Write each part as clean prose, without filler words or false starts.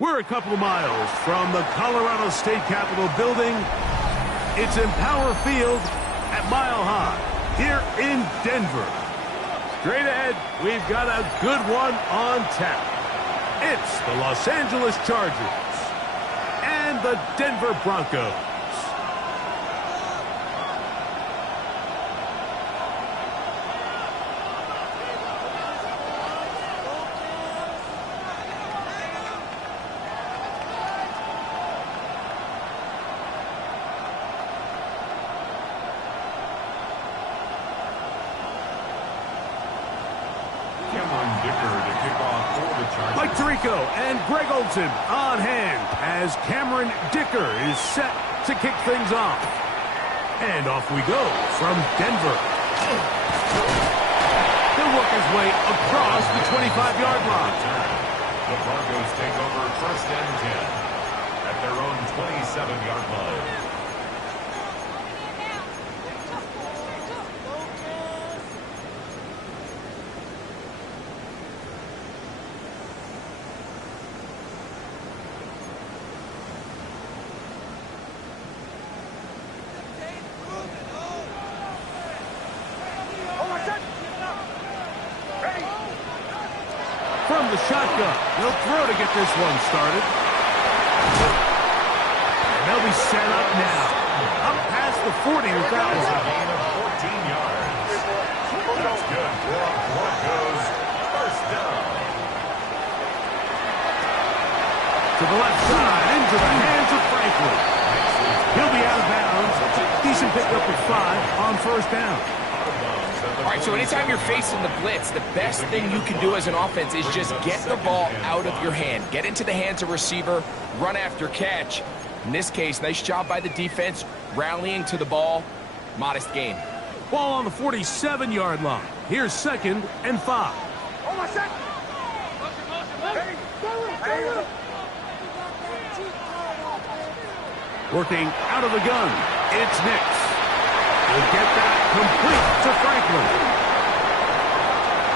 We're a couple of miles from the Colorado State Capitol building. It's in Power Field at Mile High here in Denver. Straight ahead, we've got a good one on tap. It's the Los Angeles Chargers and the Denver Broncos. And Greg Olsen on hand as Cameron Dicker is set to kick things off. And off we go from Denver. He'll work his way across the 25-yard line. The Broncos take over first and 10 at their own 27-yard line. From the shotgun, he'll throw to get this one started. And they'll be set up now. Up past the 40 with that one. A gain of 14 yards. That's good for a Broncos first down. To the left side, into the hands of Franklin. He'll be out of bounds. Decent pickup of 5 on first down. All right, so anytime you're facing the blitz, the best thing you can do as an offense is just get the ball out of your hand. Get into the hands of receiver, run after catch. In this case, nice job by the defense, rallying to the ball. Modest gain. Ball on the 47-yard line. Here's 2nd and 5. Working out of the gun, it's Nix. We'll get that complete to Franklin.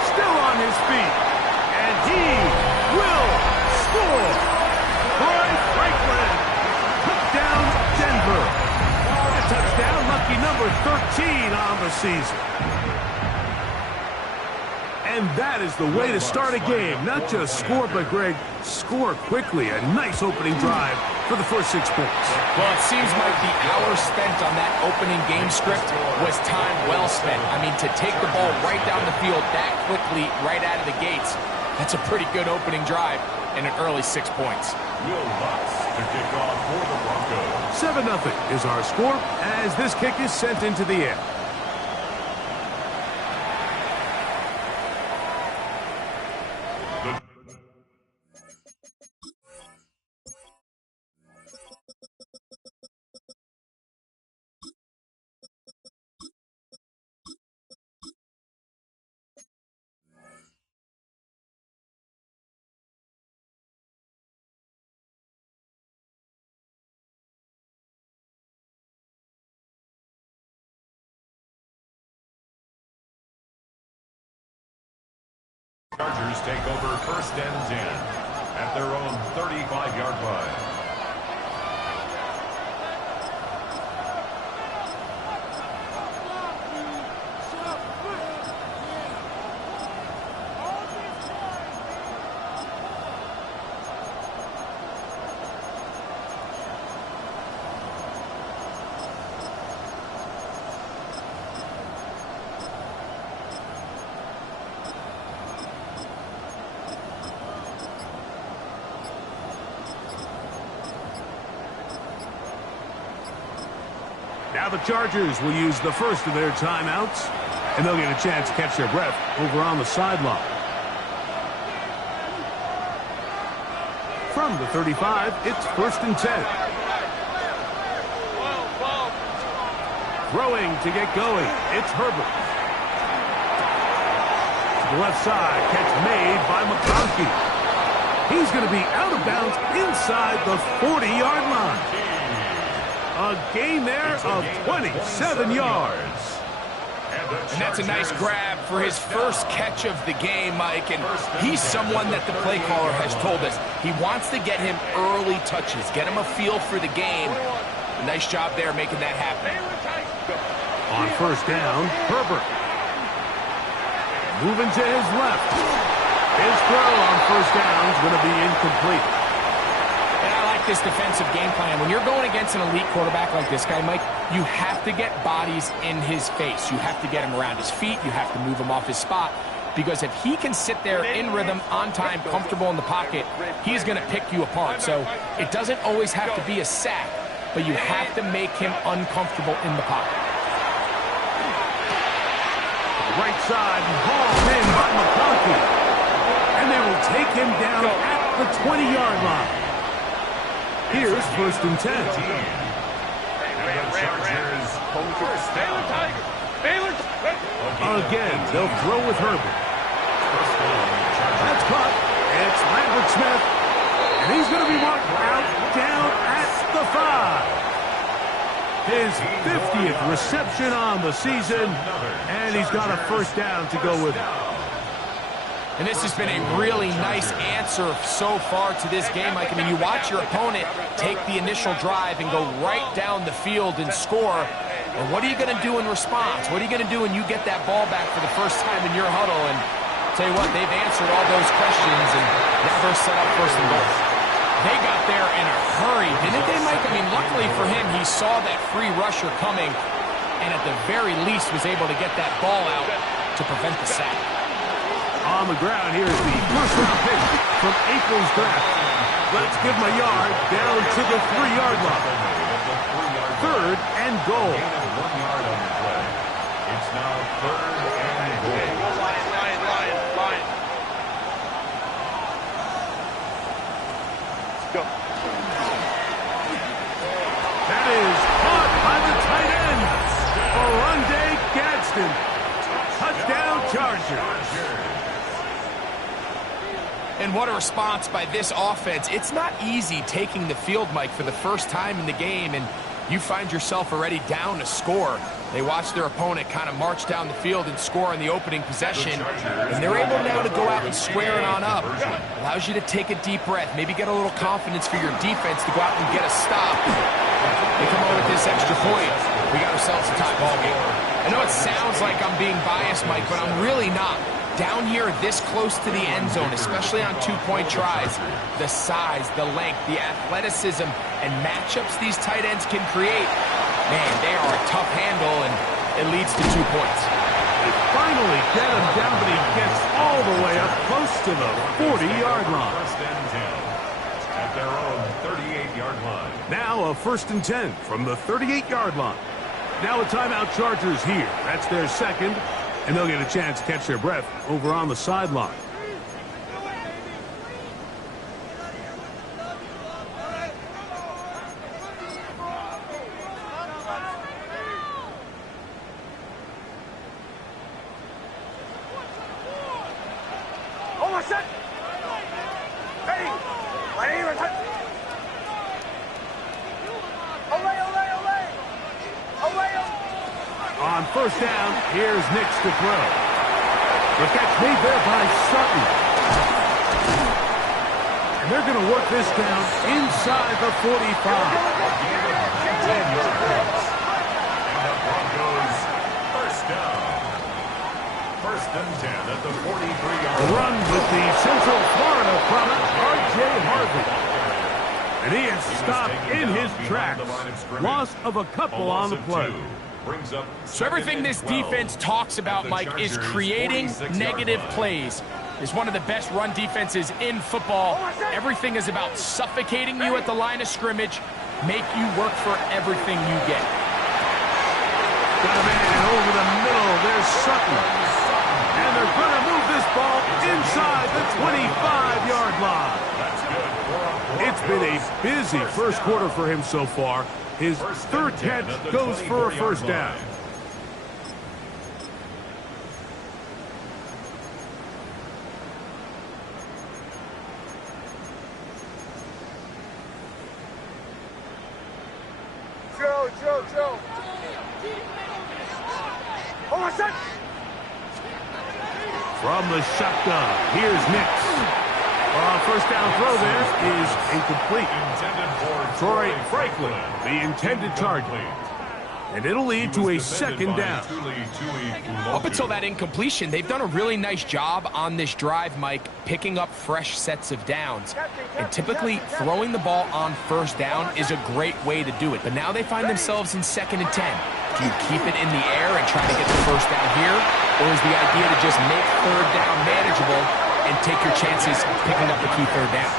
Still on his feet. And he will score. Troy Franklin. Touchdown, Denver. A touchdown, lucky number 13 on the season. And that is the way to start a game. Not just score, but, Greg, score quickly. A nice opening drive for the first 6 points. Well, it seems like the hour spent on that opening game script was time well spent. I mean, to take the ball right down the field that quickly, right out of the gates, that's a pretty good opening drive and an early 6 points. Will Lutz to kick off for the Broncos. 7-0 is our score as this kick is sent into the air. Chargers take over first and 10 at their own 35-yard line. Now the Chargers will use the first of their timeouts, and they'll get a chance to catch their breath over on the sideline. From the 35, it's 1st and 10. Throwing to get going, it's Herbert. To the left side, catch made by McConkey. He's going to be out of bounds inside the 40-yard line. A gain there of 27 yards. And And that's a nice grab for his first catch of the game, Mike. And he's someone that the play caller has told us he wants to get him early touches, get him a feel for the game. A nice job there making that happen. On first down, Herbert. Moving to his left. His throw on first down is going to be incomplete. And I like this defensive game plan. When you're going against an elite quarterback like this guy, Mike, you have to get bodies in his face. You have to get him around his feet. You have to move him off his spot. Because if he can sit there in rhythm, on time, comfortable in the pocket, he's going to pick you apart. So it doesn't always have to be a sack, but you have to make him uncomfortable in the pocket. Right side, hauled in by McConkey. And they will take him down at the 20-yard line. Here's first and 10. Again, they'll throw with Herbert. That's caught. It's Lambert Smith. And he's going to be marked out down at the 5. His 50th reception on the season, and he's got a first down to go with it. And this has been a really nice answer so far to this game, Mike. I mean, you watch your opponent take the initial drive and go right down the field and score. And what are you going to do in response? What are you going to do when you get that ball back for the first time in your huddle? And I'll tell you what, they've answered all those questions, and now they're set up first and goal. They got there in a hurry, didn't they, Mike? I mean, luckily for him, he saw that free rusher coming, and at the very least was able to get that ball out to prevent the sack. On the ground, here's the first-round pick from April's draft. Let's give him a yard down to the 3-yard line. Third and goal. 1 yard on the play. It's now third and goal. Line. Let's go. That is caught by the tight end, Oronde Gadsden. Touchdown, Chargers. And what a response by this offense. It's not easy taking the field, Mike, for the first time in the game, and you find yourself already down to score. They watch their opponent kind of march down the field and score on the opening possession, and they're able now to go out and square it on up. Allows you to take a deep breath, maybe get a little confidence for your defense to go out and get a stop. They come over with this extra point. We got ourselves a tie ball game. I know it sounds like I'm being biased, Mike, but I'm really not. Down here this close to the end zone, especially on two-point tries, the size, the length, the athleticism, and matchups these tight ends can create, man, they are a tough handle, and it leads to 2 points. They finally get him down, but he gets all the way up close to the 40-yard line. First and 10 at their own 38-yard line. Now a first and 10 from the 38-yard line. Now a timeout, Chargers here. That's their second. And they'll get a chance to catch their breath over on the sideline. On first down, here's Nix to throw. The catch made there by Sutton. And they're going to work this down inside the 45. And the Broncos first down. First and 10 at the 43-yard line. Run with the Central Florida product, R.J. Harvey. And he is stopped in his tracks. Loss of a couple on the play. So everything this defense talks about, Mike, is creating negative plays. It's one of the best run defenses in football. Everything is about suffocating you at the line of scrimmage, make you work for everything you get. Got a man over the middle. There's Sutton. And they're going to move this ball inside the 25-yard line. It's been a busy first quarter for him so far. His third catch goes for a first down. Joe. Hold From the shotgun, here's Nix. First down throw there is incomplete. Troy Franklin, the intended target. And it'll lead to a second down. Up until that incompletion, they've done a really nice job on this drive, Mike, picking up fresh sets of downs. And typically, throwing the ball on first down is a great way to do it. But now they find themselves in 2nd and 10. Do you keep it in the air and try to get the first down here? Or is the idea to just make third down manageable and take your chances picking up the key third down?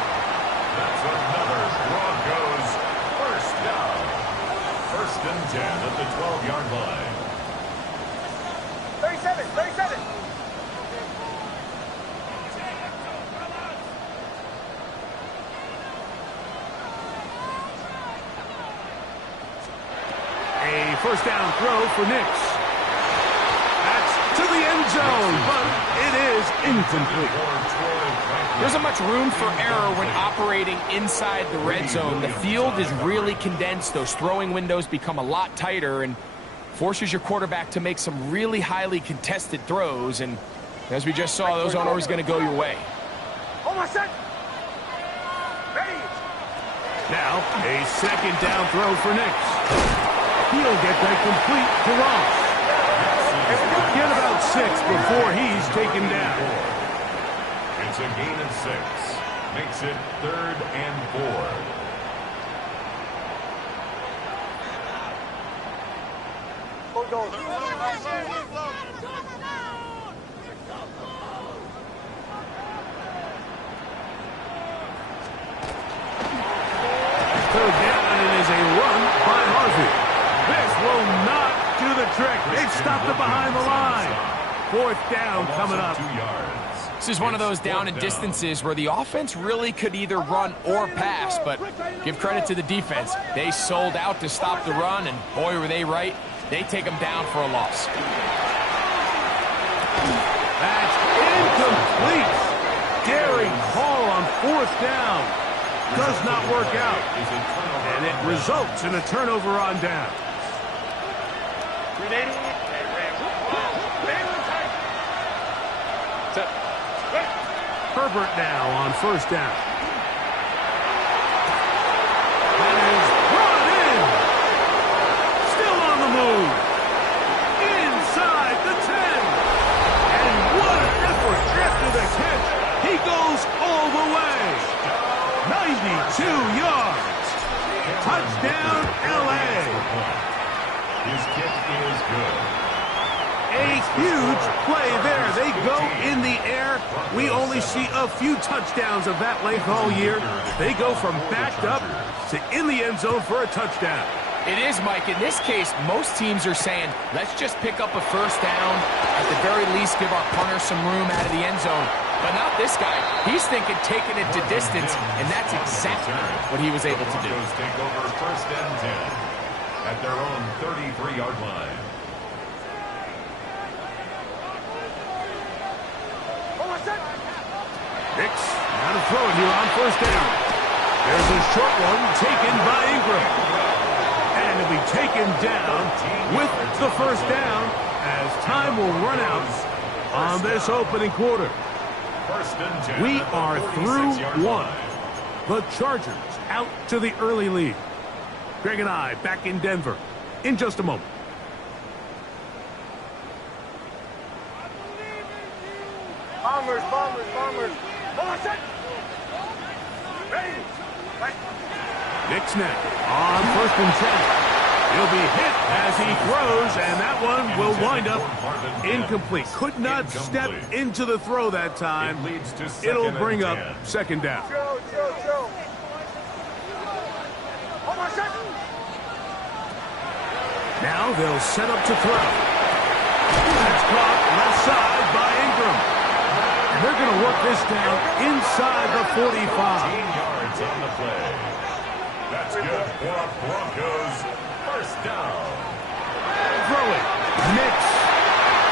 That's another Broncos first down. 1st and 10 at the 12-yard line. 37. A first down throw for Nix. That's to the end zone, but it is incomplete. There isn't much room for error when operating inside the red zone. The field is really condensed. Those throwing windows become a lot tighter and forces your quarterback to make some really highly contested throws. And as we just saw, those aren't always going to go your way. Now, a second down throw for Nix. He'll get that complete to Ross. Get about 6 before he's taken down. It's a gain of 6. Makes it 3rd and 4. Third down, and it is a run by Harvey. This will not do the trick. They've stopped it behind the line. 4th down coming up. 2 yards. This is one of those down and distances where the offense really could either run or pass, but give credit to the defense. They sold out to stop the run, and boy, were they right. They take them down for a loss. That's incomplete. Daring call on 4th down. Does not work out. And it results in a turnover on down. Herbert now on 1st down. That is brought in. Still on the move. Inside the 10. And what an effort after the catch. He goes all the way. 92 yards. Touchdown, L.A. His kick is good. A huge play there. They go in the air. We only see a few touchdowns of that length all year. They go from backed up to in the end zone for a touchdown. It is, Mike. In this case, most teams are saying, let's just pick up a first down. At the very least, give our punter some room out of the end zone. But not this guy. He's thinking taking it to distance, and that's exactly what he was able to do. Broncos take over 1st and 10 at their own 33-yard line. Nix, now to throw it here on 1st down. There's a short one taken by Ingram. And it'll be taken down with the 1st down as time will run out on this opening quarter. 1st and 10. We are through 1. The Chargers out to the early lead. Greg and I back in Denver in just a moment. Bombers. Nix now on 1st and 10. He'll be hit as he throws, and that one will wind up incomplete. Could not step into the throw that time. It'll bring up 2nd down. Now they'll set up to throw. That's caught left side by Ingram. And they're going to work this down inside the 45. 15 yards on the play. That's good for Broncos. 1st down. Throwing. Nix.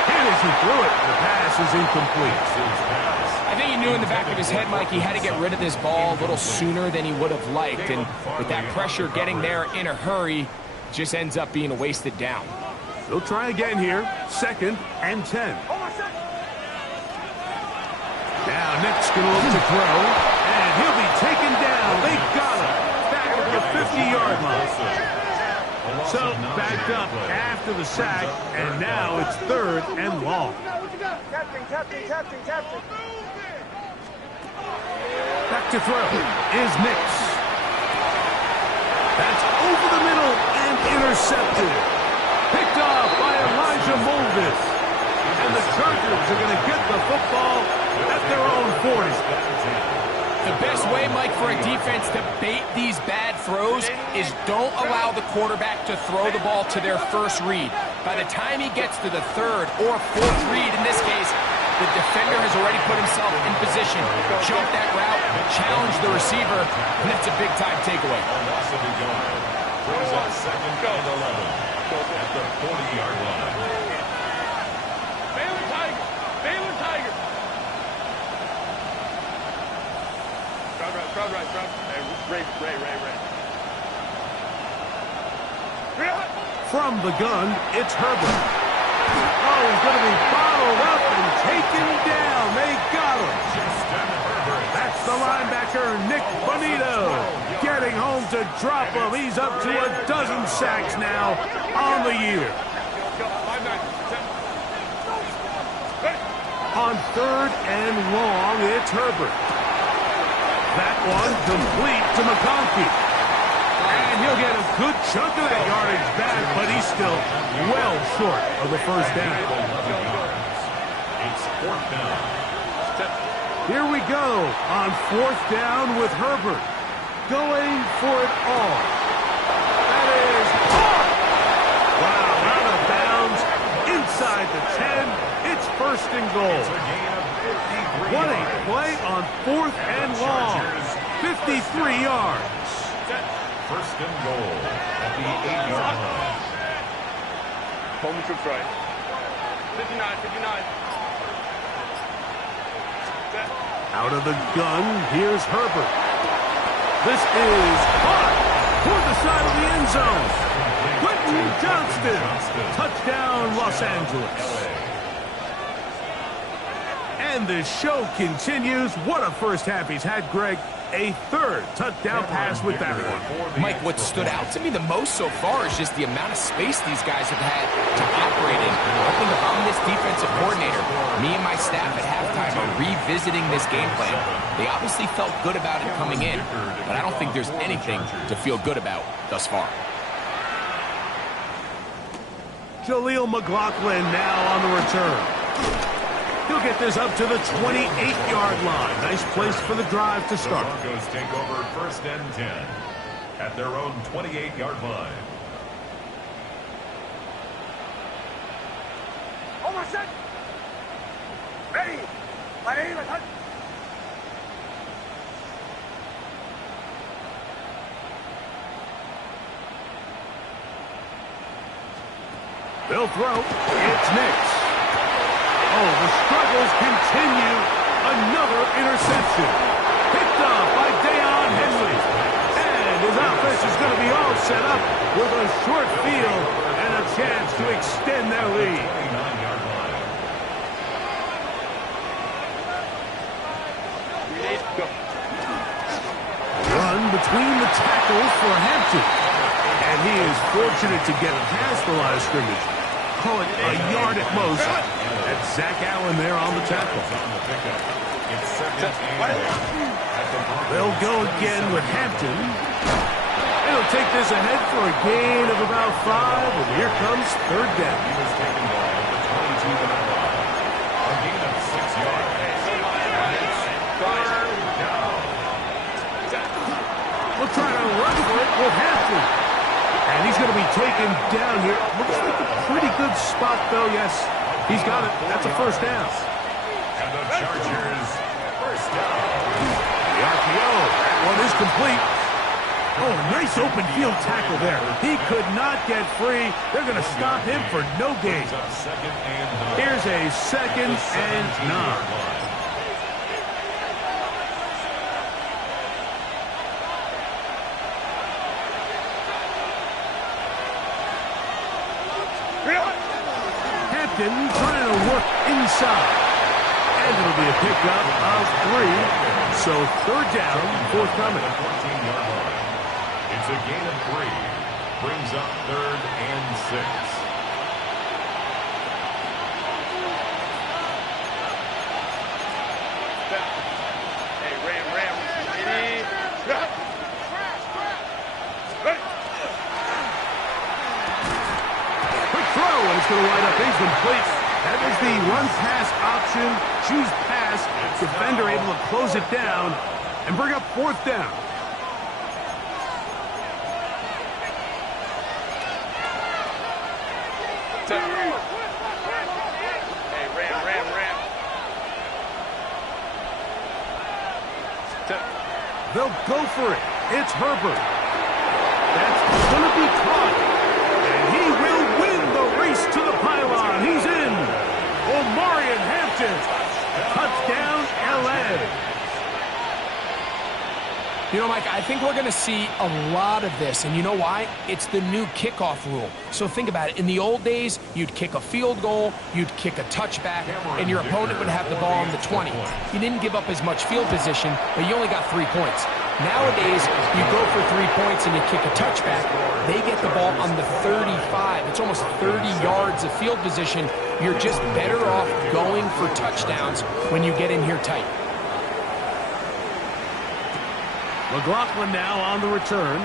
And as he threw it, the pass is incomplete. I think he knew in the back of his head, Mike, he had to get rid of this ball a little sooner than he would have liked. And with that pressure getting there in a hurry, just ends up being a wasted down. They'll try again here. 2nd and 10. Now Nick's going to look to throw, and he'll be taken down. They got him back at the 50-yard line. So backed up after the sack, and now it's 3rd and long. Back to throw is Nix. That's over the middle and intercepted. Picked off by Elijah Moldis. And the Chargers are going to get the football at their own 40. The best way, Mike, for a defense to bait these bad throws is don't allow the quarterback to throw the ball to their first read. By the time he gets to the 3rd or 4th read, in this case, the defender has already put himself in position, jump that route, challenge the receiver, and that's a big-time takeaway. Throws out 2nd and 11 at the 40-yard line. Baylor Tiger. Crowd right. Ray. From the gun, it's Herbert. Oh, he's going to be bottled up and taken down. They got him. That's the linebacker, Nick Bonito, getting home to drop him. He's up to a dozen sacks now on the year. On 3rd and long, it's Herbert. That one complete to McConkey. And he'll get a good chunk of that yardage back, but he's still well short of the first down. It's 4th down. Here we go on 4th down with Herbert. Going for it all. That is caught. Wow, out of bounds. Inside the 10. It's 1st and goal. What a play on 4th and long. 53 yards. 1st and goal at the 8-yard line. Home troops right. 59. Out of the gun, here's Herbert. This is caught toward the side of the end zone. Quentin Johnston. Touchdown, Los Angeles. And the show continues. What a first half he's had, Greg. A 3rd touchdown pass with that one. Mike, what stood out to me the most so far is just the amount of space these guys have had to operate in. I think if I'm this defensive coordinator, me and my staff at halftime are revisiting this game plan. They obviously felt good about it coming in, but I don't think there's anything to feel good about thus far. Jaleel McLaughlin now on the return. He'll get this up to the 28-yard line. Nice place for the drive to start. The Broncos take over 1st and 10 at their own 28-yard line. They'll throw. It's Nix. Oh, the struggles continue. Another interception. Picked up by Deion Henley. And his offense is going to be all set up with a short field and a chance to extend their lead. 29-yard line. Run between the tackles for Hampton. And he is fortunate to get past the line of scrimmage. Call it a yard at most. That's Zach Allen there on the tackle. They'll go again with Hampton. It'll take this ahead for a gain of about 5, and here comes 3rd down. He was taken down at the 22-yard line. A gain of 6 yards. We'll try to run for it with Hampton. And he's going to be taken down here. Looks like a pretty good spot, though. Yes, he's got it. That's a 1st down. And the Chargers, 1st down. The RPO. That one is complete. Oh, nice open field tackle there. He could not get free. They're going to stop him for no gain. Here's a 2nd and 9. Really? looking, trying to work inside. And it'll be a pickup of 3. So third down, forthcoming. 14-yard line. It's a gain of 3. Brings up 3rd and 6. Hey, Ram. Ready? Quick throw, and it's going to wind up incomplete. That is the run-pass option. Choose pass. Defender able to close it down and bring up 4th down. Hey, Ram. They'll go for it. It's Herbert. That's going to be caught. And he will win the race to the pylon. He's in. Omarion Hampton. Touchdown, L.A. You know, Mike, I think we're going to see a lot of this, and you know why? It's the new kickoff rule. So think about it. In the old days, you'd kick a field goal, you'd kick a touchback, and your opponent would have the ball on the 20. You didn't give up as much field position, but you only got 3 points. Nowadays, you go for 3 points and you kick a touchback. They get the ball on the 35. It's almost 30 yards of field position. You're just better off going for touchdowns when you get in here tight. McLaughlin now on the return.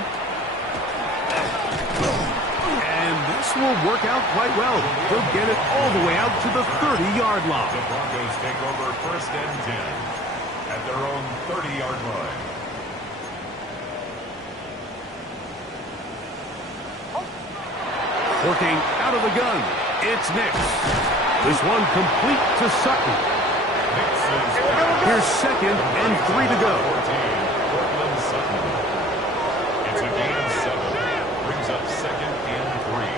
And this will work out quite well. They'll get it all the way out to the 30-yard line. The Broncos take over 1st and 10 at their own 30-yard line. Working out of the gun. It's Nix. This one complete to Sutton. Here's 2nd and 3 to go. It's a gain of 7. Brings up 2nd and 3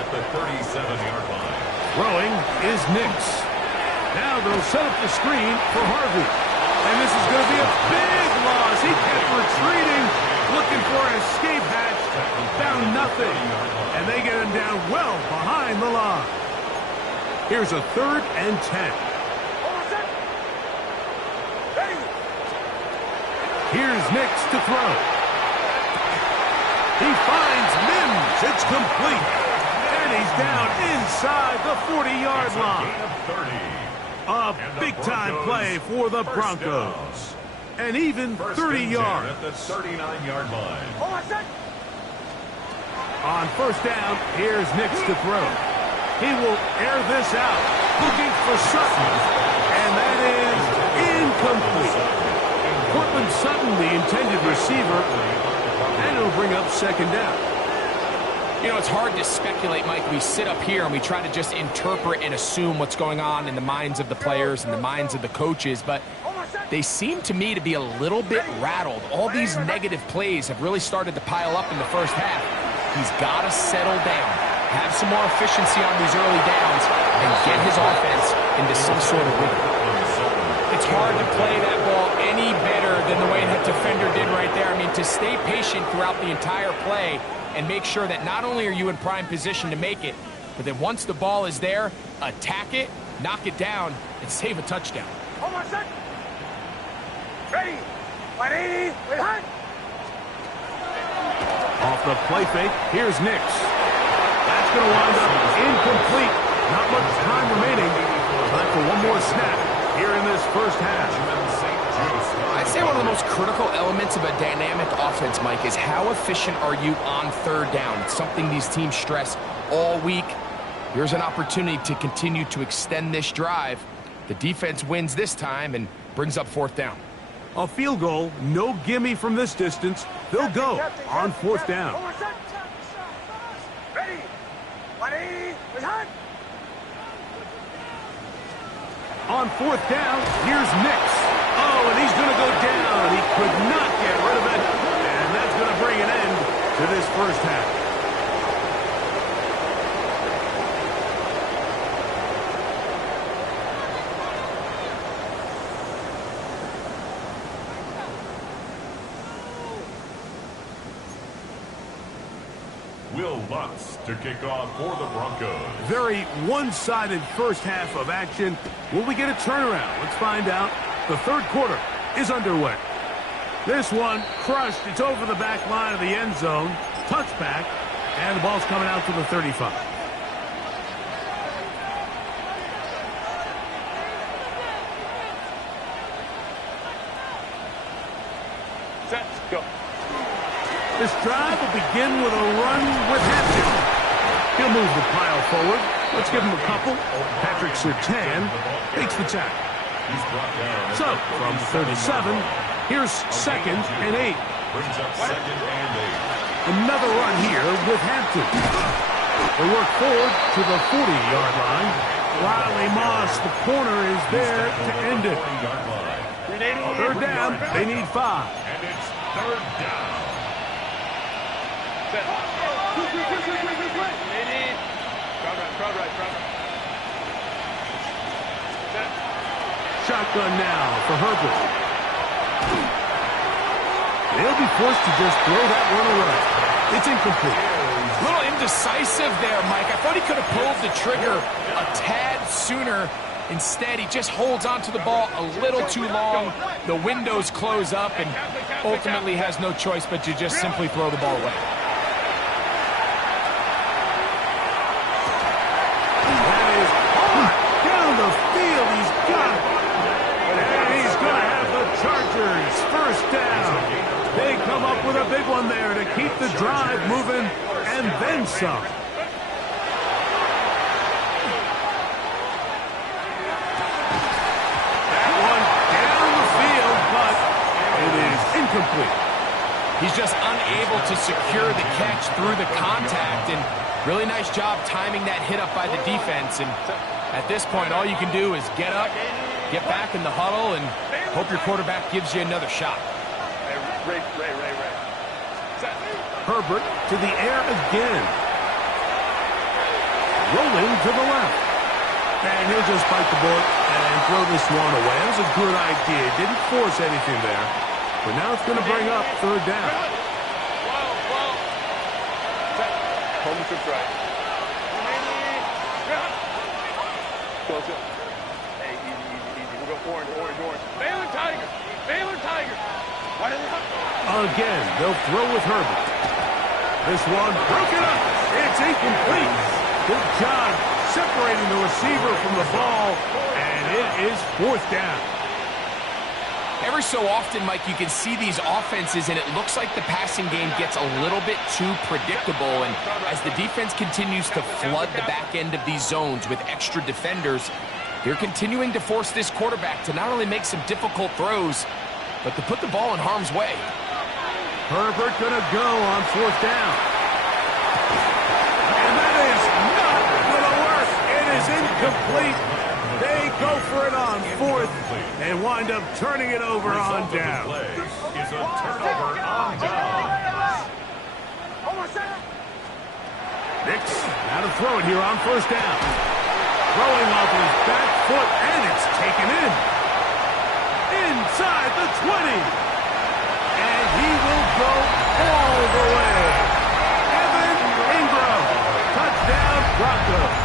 at the 37-yard line. Throwing is Nix. Now they'll set up the screen for Harvey. And this is going to be a big loss. He kept retreating, looking for an escape hatch. Found nothing. And they get him down well behind the line. Here's a 3rd and 10. Here's Nix to throw. He finds Mims. It's complete. And he's down inside the 40-yard line. A big-time play for the Broncos. And even 30 yards. At the 39-yard line. On 1st down, here's Nix to throw. He will air this out. Looking for Sutton. And that is incomplete. Cortland Sutton, the intended receiver, and it'll bring up 2nd down. You know, it's hard to speculate, Mike. We sit up here and we try to just interpret and assume what's going on in the minds of the players and the minds of the coaches, but they seem to me to be a little bit rattled. All these negative plays have really started to pile up in the first half. He's got to settle down, have some more efficiency on these early downs, and get his offense into some sort of rhythm. It's hard to play that ball any better than the way that defender did right there. I mean, to stay patient throughout the entire play and make sure that not only are you in prime position to make it, but that once the ball is there, attack it, knock it down, and save a touchdown. Ready? 180. Off the play fake, here's Nix. That's going to wind up incomplete. Not much time remaining. Time for one more snap here in this first half. I'd say one of the most critical elements of a dynamic offense, Mike, is how efficient are you on 3rd down. It's something these teams stress all week. Here's an opportunity to continue to extend this drive. The defense wins this time and brings up 4th down. A field goal, no gimme from this distance. They'll go on 4th down. Ready? 180. On 4th down, here's Nix. Oh, and he's going to go down. He could not get rid of it. And that's going to bring an end to this first half. Will Lutz to kick off for the Broncos. Very one-sided first half of action. Will we get a turnaround? Let's find out. The third quarter is underway. This one crushed. It's over the back line of the end zone. Touchback. And the ball's coming out to the 35. Set. Go. This drive will begin with a run with Hampton. He'll move the pile forward. Let's give him a couple. Patrick Surtain makes the tackle. So, from 37, here's 2nd and 8. Brings up 2nd and 8. Another run here with Hampton. They work forward to the 40-yard line. Riley Moss, the corner, is there to end it. Third down, they need 5. And it's 3rd down. Set. Crowd right. Set. Shotgun now for Herbert. They'll be forced to just throw that one away. It's incomplete. A little indecisive there, Mike. I thought he could have pulled the trigger a tad sooner. Instead, he just holds onto the ball a little too long. The windows close up and ultimately has no choice but to just simply throw the ball away. That is hard. Down the field, he's got it. And he's going to have the Chargers first down. They come up with a big one there to keep the drive moving and then some. That one down the field, but it is incomplete. He's just unable to secure the catch through the contact, and really nice job timing that hit up by the defense. And at this point, all you can do is get up, get back in the huddle, and hope your quarterback gives you another shot. Ray. Herbert to the air again. Rolling to the left. And he'll just bite the bullet and throw this one away. That was a good idea. Didn't force anything there. But now it's going to bring up 3rd down. Whoa. Set. Home to right. Close it. Hey, easy. We'll go orange. Baylor Tigers. Again, they'll throw with Herbert. This one broken up. It's incomplete. Good job separating the receiver from the ball, and it is 4th down. Every so often, Mike, you can see these offenses, and it looks like the passing game gets a little bit too predictable. And as the defense continues to flood the back end of these zones with extra defenders, they're continuing to force this quarterback to not only make some difficult throws, but to put the ball in harm's way. Herbert going to go on 4th down. And that is not going to work. It is incomplete. They go for it on 4th and wind up turning it over on down. Is a turnover on down. Nix, now to throw it here on 1st down. Throwing off his back foot, and it's taken in. Inside the 20. And he will go all the way. Evan Ingram. Touchdown, Broncos.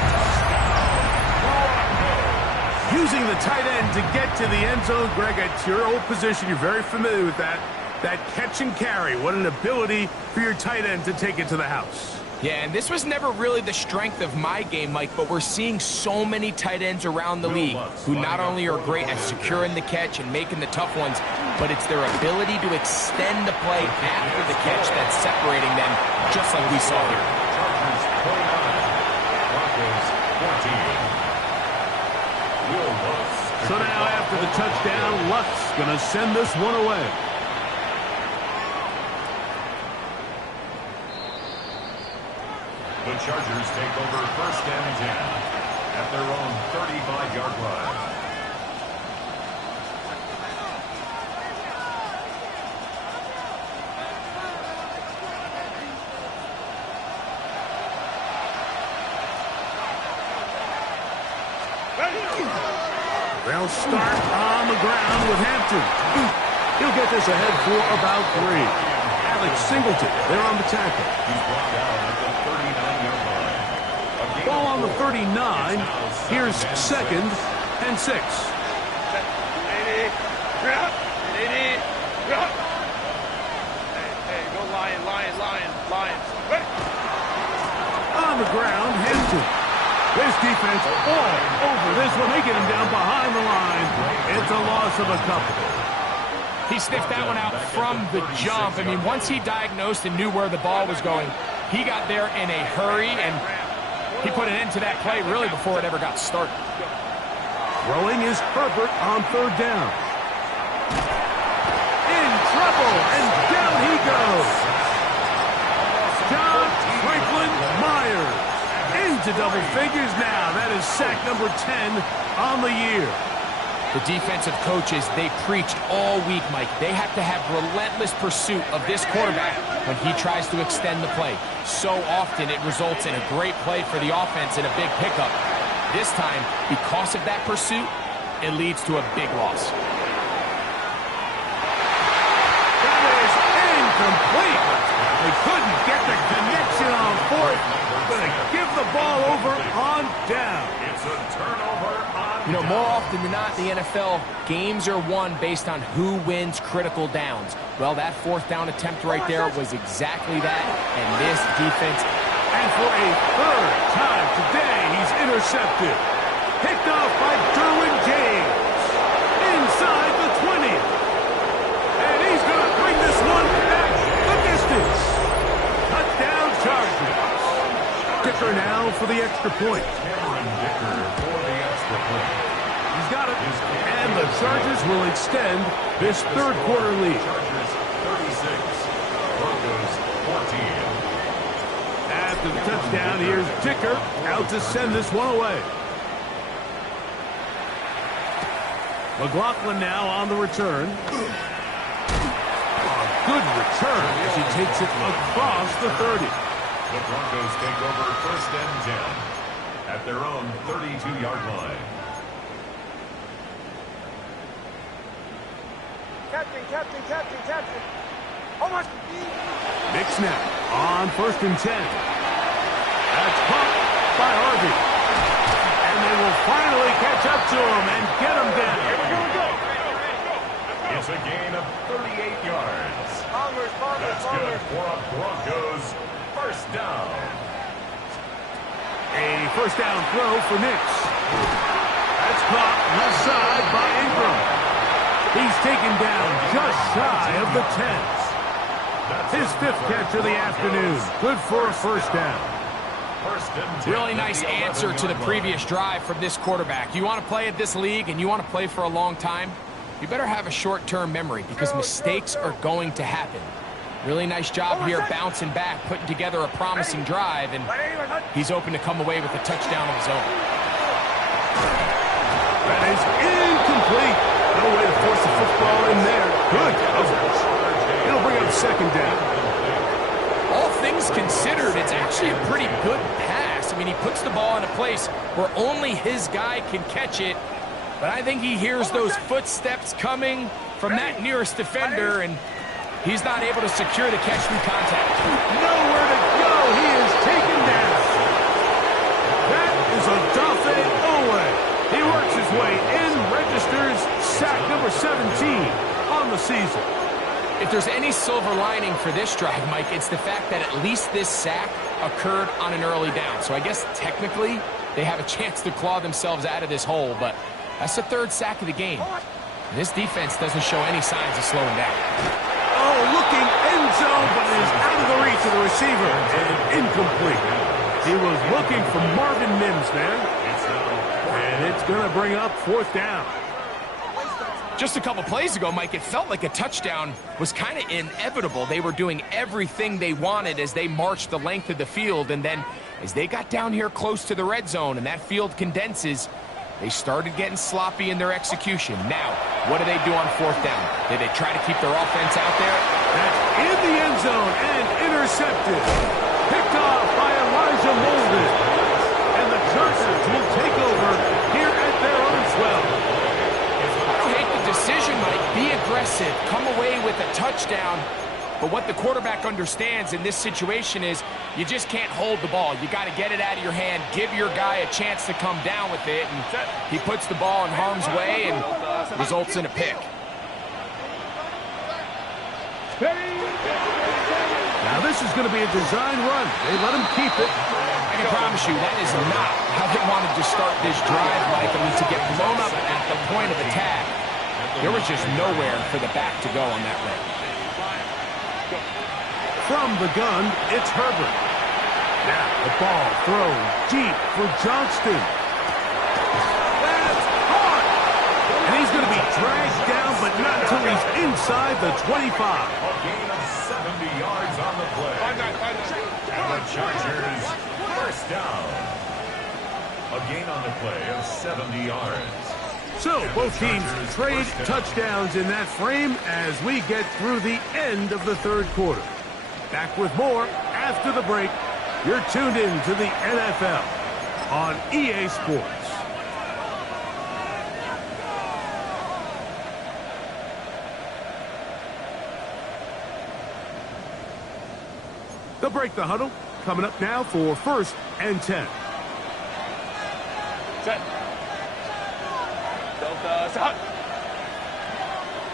Using the tight end to get to the end zone. Greg, it's your old position. You're very familiar with that. That catch and carry. What an ability for your tight end to take it to the house. Yeah, and this was never really the strength of my game, Mike, but we're seeing so many tight ends around the league who not only are great at securing the catch and making the tough ones, but it's their ability to extend the play after the catch that's separating them, just like we saw here. Chargers 29, Broncos 14. So now after the touchdown, Lutz going to send this one away. The Chargers take over 1st and 10 at their own 35-yard line. They'll start on the ground with Hampton. He'll get this ahead for about 3. Alex Singleton. They're on the tackle. He's brought down at the 39-yard line. A gain Ball on of the 4. 39. It's now Here's 2nd and 2nd and 6. Hey, go Lions. Ready? On the ground, Hampton. This defense all over this one. They get him down behind the line. It's a loss of a couple. He sniffed that one out from the jump. I mean, once he diagnosed and knew where the ball was going, he got there in a hurry, and he put an end to that play really before it ever got started. Throwing is Herbert on 3rd down. In trouble, and down he goes. John Franklin Myers into double figures now. That is sack number 10 on the year. The defensive coaches, they preached all week, Mike. They have to have relentless pursuit of this quarterback when he tries to extend the play. So often it results in a great play for the offense and a big pickup. This time, because of that pursuit, it leads to a big loss. That is incomplete. They couldn't get the connection on 4th. Going to give the ball over on down. It's a turnover on You know, down. more often than not in the NFL, games are won based on who wins critical downs. Well, that 4th down attempt right there was exactly that, and this defense... And for a 3rd time today, he's intercepted. Picked off by Derwin James. Inside the 20. And he's going to bring this one back the distance. Touchdown Chargers. Dicker now for the extra point. Cameron Dicker for the extra point. He's got it. And the Chargers will extend this 3rd quarter lead. Chargers 36, Broncos 14. After the touchdown, here's Dicker out to send this one away. McLaughlin now on the return. A good return as he takes it across the 30. The Broncos take over 1st and 10 at their own 32-yard line. Captain. Oh, my. Nick snap on 1st and 10. That's pumped by Harvey. And they will finally catch up to him and get him down. It's a gain of 38 yards. That's good for a Broncos 1st down. A 1st down throw for Nix. That's caught left side by Ingram. He's taken down just shy of the 10s. His 5th catch of the afternoon. Good for a 1st down. 1st and 10 Really nice answer to the previous drive from this quarterback. You want to play at this league and you want to play for a long time, you better have a short-term memory because mistakes are going to happen. Really nice job here bouncing back, putting together a promising drive, and he's open to come away with a touchdown of his own. That is incomplete. No way to force the football in there. Good coverage. It'll bring up 2nd down. All things considered, it's actually a pretty good pass. I mean, he puts the ball in a place where only his guy can catch it, but I think he hears those footsteps coming from that nearest defender, and he's not able to secure the catch through contact. Nowhere to go. He is taken down. That is a Dafe Owe. He works his way in, registers sack number 17 on the season. If there's any silver lining for this drive, Mike, it's the fact that at least this sack occurred on an early down. So I guess technically they have a chance to claw themselves out of this hole, but that's the 3rd sack of the game. And this defense doesn't show any signs of slowing down. Oh, looking end zone, but is out of the reach of the receiver. And incomplete. He was looking for Marvin Mims there. And it's going to bring up 4th down. Just a couple plays ago, Mike, it felt like a touchdown was kind of inevitable. They were doing everything they wanted as they marched the length of the field, and then as they got down here close to the red zone and that field condenses, they started getting sloppy in their execution. Now, what do they do on 4th down? Did they try to keep their offense out there? That's in the end zone and intercepted. Picked off by Elijah Molden. And the Chargers will take over here at their own 12. I don't hate the decision, Mike. Be aggressive. Come away with a touchdown. But what the quarterback understands in this situation is you just can't hold the ball. You got to get it out of your hand, give your guy a chance to come down with it, and he puts the ball in harm's way and results in a pick. Now this is going to be a design run. They let him keep it. I can promise you that is not how they wanted to start this drive, Mike. I mean, to get blown up at the point of attack, there was just nowhere for the back to go on that run. From the gun, it's Herbert. Now the ball thrown deep for Johnston. That's hard. And he's going to be dragged down, but not until he's inside the 25. A gain of 70 yards on the play. And the Chargers, first down. A gain on the play of 70 yards. So both teams trade touchdowns in that frame as we get through the end of the third quarter. Back with more after the break. You're tuned in to the NFL on EA Sports. They'll break the huddle. Coming up now for 1st and 10. Set. Delta, set.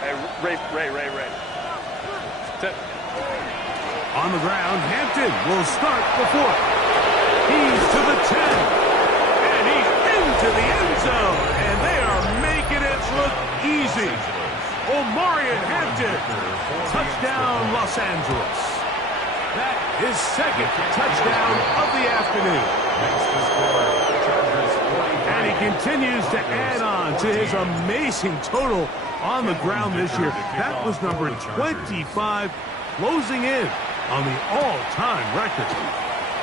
Hey, Ray. Set. On the ground, Hampton will start the fourth. He's to the 10. And he's into the end zone. And they are making it look easy. Omarion Hampton. Touchdown, Los Angeles. That is second touchdown of the afternoon. And he continues to add on to his amazing total on the ground this year. That was number 25, closing in on the all-time record.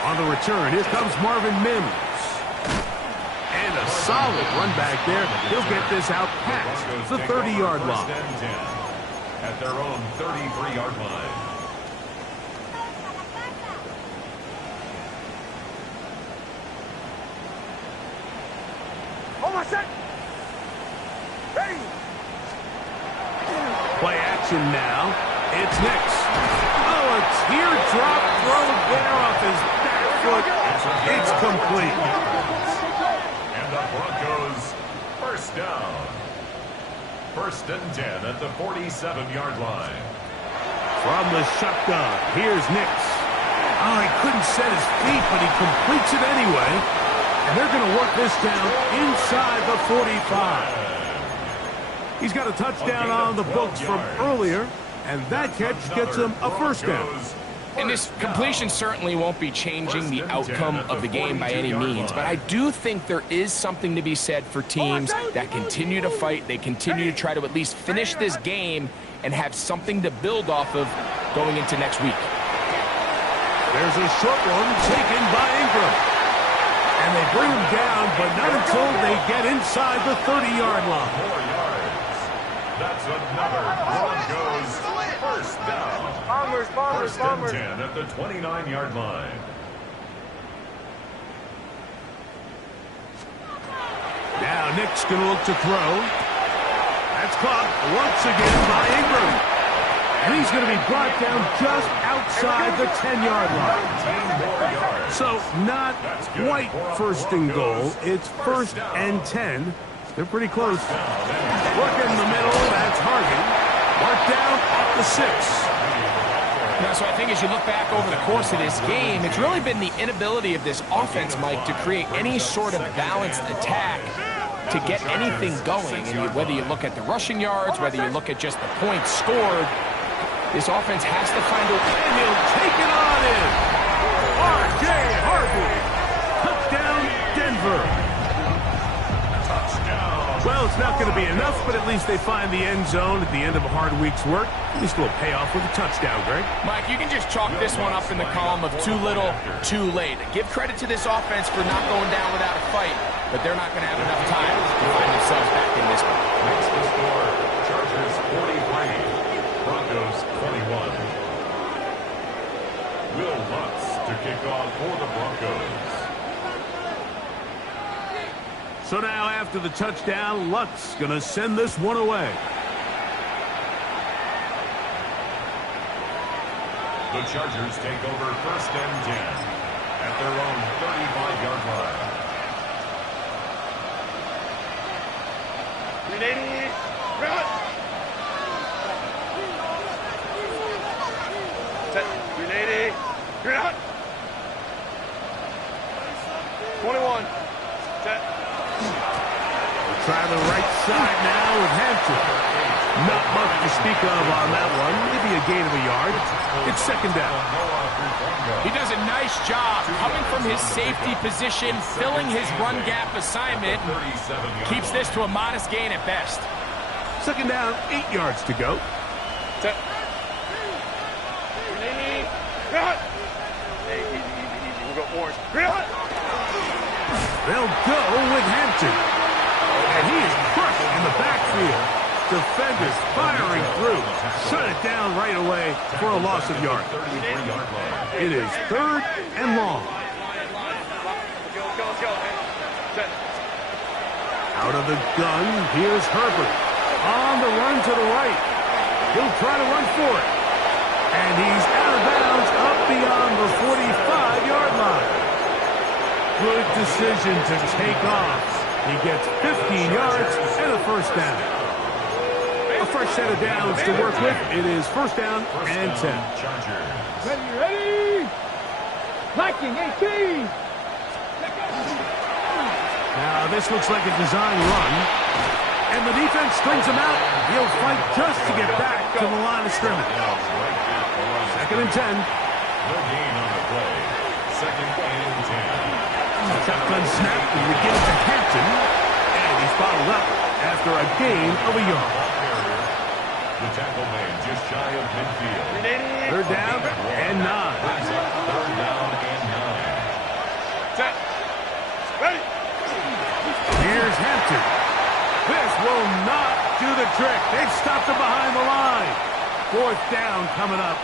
On the return, here comes Marvin Mims. And a solid run back there. He'll get this out past the 30-yard line. At their own 33-yard line. Ready. Play action now. It's Nix. Oh, a teardrop throw there off his back foot. It's complete. And the Broncos, first down. 1st and 10 at the 47-yard line. From the shotgun, here's Nix. Oh, he couldn't set his feet, but he completes it anyway. And they're going to work this down inside the 45. He's got a touchdown on the books from earlier, and that catch gets him a first down. And this completion certainly won't be changing the outcome of the game by any means, but I do think there is something to be said for teams that continue to fight. They continue to try to at least finish this game and have something to build off of going into next week. There's a short one taken by Ingram. And they bring him down, but not until they get inside the 30-yard line. 4 yards. That's another Broncos first down. First and 10 at the 29-yard line. Now Nick's going to look to throw. That's caught once again by Ingram. And he's going to be brought down just outside the 10-yard line. So not quite 1st and goal. It's 1st and 10. They're pretty close. Working in the middle, that's Harvey. Marked down at the 6. Now, so I think as you look back over the course of this game, it's really been the inability of this offense, Mike, to create any sort of balanced attack to get anything going. And whether you look at the rushing yards, whether you look at just the points scored, this offense has to find a way. And he'll take it on in. R.J. Harvey. Touchdown, Denver. Touchdown. Well, it's not going to be enough, but at least they find the end zone at the end of a hard week's work. At least we'll pay off with a touchdown, Greg. Mike, you can just chalk this one up in the column of too little, too late. Give credit to this offense for not going down without a fight, but they're not going to have enough time to find themselves back in this one. Next to score, Chargers 43. Broncos 21. Will Lutz to kick off for the Broncos. So now after the touchdown, Lutz going to send this one away. The Chargers take over first and 10 at their own 35-yard line. 380. Run. Set. 380. You're out. 21. Set. Try the right side now with Hampton. Not much to speak of on that one. Maybe a gain of a yard. It's second down. He does a nice job coming from his safety position, filling his run gap assignment, keeps this to a modest gain at best. Second down, 8 yards to go. Set. 380. Run. Hey, easy. We'll go orange. Run. They'll go with Hampton. And he is crushed in the backfield. Defenders firing through. Shut it down right away for a loss of yard. It is third and long. Let's go. Set. Out of the gun, here's Herbert. On the run to the right. He'll try to run for it. And he's out of bounds up beyond the 45-yard line. Good decision to take off. He gets 15 yards and a first down. A fresh set of downs to work with. It is first down and 10. Ready? Liking 18. Now this looks like a design run. And the defense strings him out. He'll fight just to get back to the line of scrimmage. Second and 10. No gain on the play. Second and 10. Shotgun snap and we give it to Hampton. And he's bottled up after a gain of a yard. The tackle man just shy of midfield. Third down and 9. Third down and 9. Set. Ready. Here's Hampton. This will not do the trick. They've stopped him behind the line. Fourth down coming up.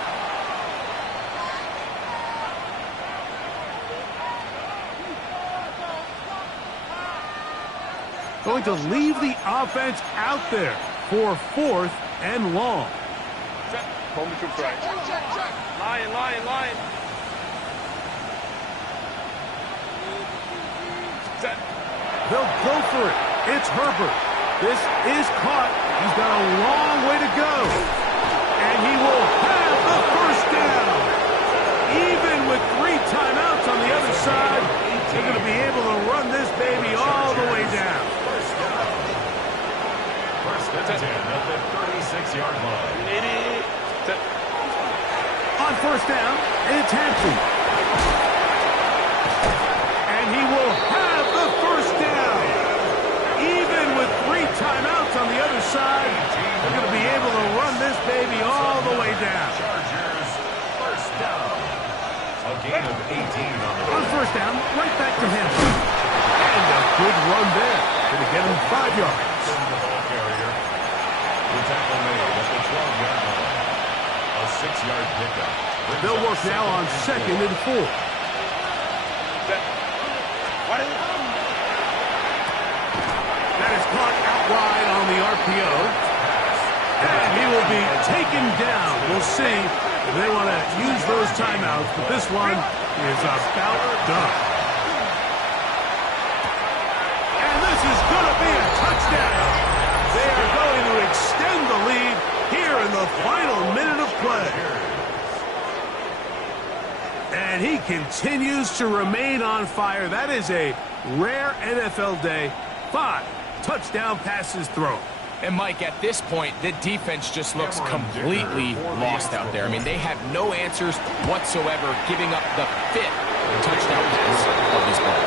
Going to leave the offense out there for fourth and long. Set. Home to troops right. Lion. Set. They'll go for it. It's Herbert. This is caught. He's got a long way to go. And he will have the first down. Even with 3 timeouts on the other side, they're going to be able to run this baby all the way down. First and 10 at the 36-yard line. Set. On first down, it's Hampton. And he will have the first down. Even with 3 timeouts on the other side, they're going to be able to run this baby all the way down. Chargers, first down. A gain of 18 On first down, right back to Hampton. And a good run there. Going to get him 5 yards. the ball carrier. The tackle made at the 12-yard line. A 6-yard pickup. They'll work now on second and 4. That is caught out wide on the RPO. And he will be taken down. We'll see if they want to use those timeouts, but this one is about done. And this is going to be a touchdown. They are going to extend the lead here in the final minute of play. And he continues to remain on fire. That is a rare NFL day. 5 touchdown passes thrown. And, Mike, at this point, the defense just looks completely lost out there. I mean, they have no answers whatsoever, giving up the 5th touchdown pass of this ball.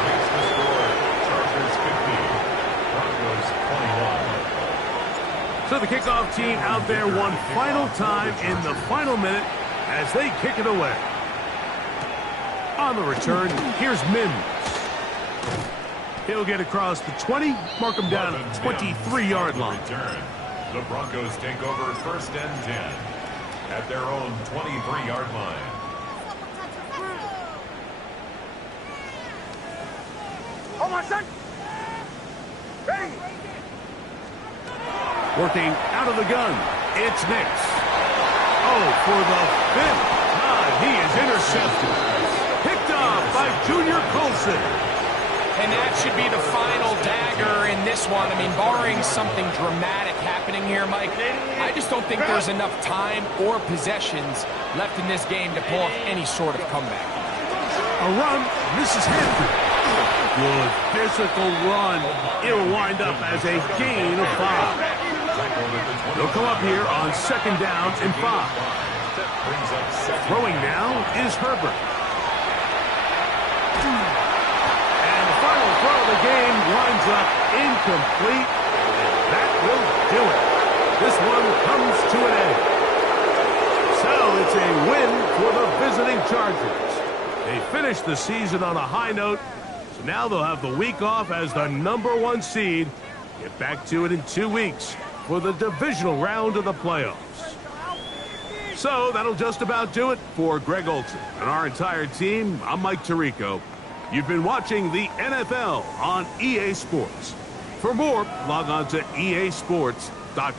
Makes the score Chargers 50, Broncos 21. So the kickoff team out there one final time in the final minute as they kick it away. On the return, here's Mims. He'll get across the 20, mark him down at the 23-yard line. Return. The Broncos take over first and 10 at their own 23-yard line. Hold on, son. Ready. Working out of the gun, it's Nix. Oh, for the 5th He is intercepted. Picked off by Junior Colson. And that should be the final dagger in this one. I mean, barring something dramatic happening here, Mike, I just don't think there's enough time or possessions left in this game to pull off any sort of comeback. A run, misses Hampton. Good physical run. It'll wind up as a gain of 5. They'll come up here on 2nd down and 5. Throwing now is Herbert. And the final throw of the game winds up incomplete. That will do it. This one comes to an end. So it's a win for the visiting Chargers. They finished the season on a high note, so now they'll have the week off as the #1 seed. Get back to it in 2 weeks for the divisional round of the playoffs. So that'll just about do it for Greg Olson and our entire team. I'm Mike Tirico. You've been watching the NFL on EA Sports. For more, log on to easports.com.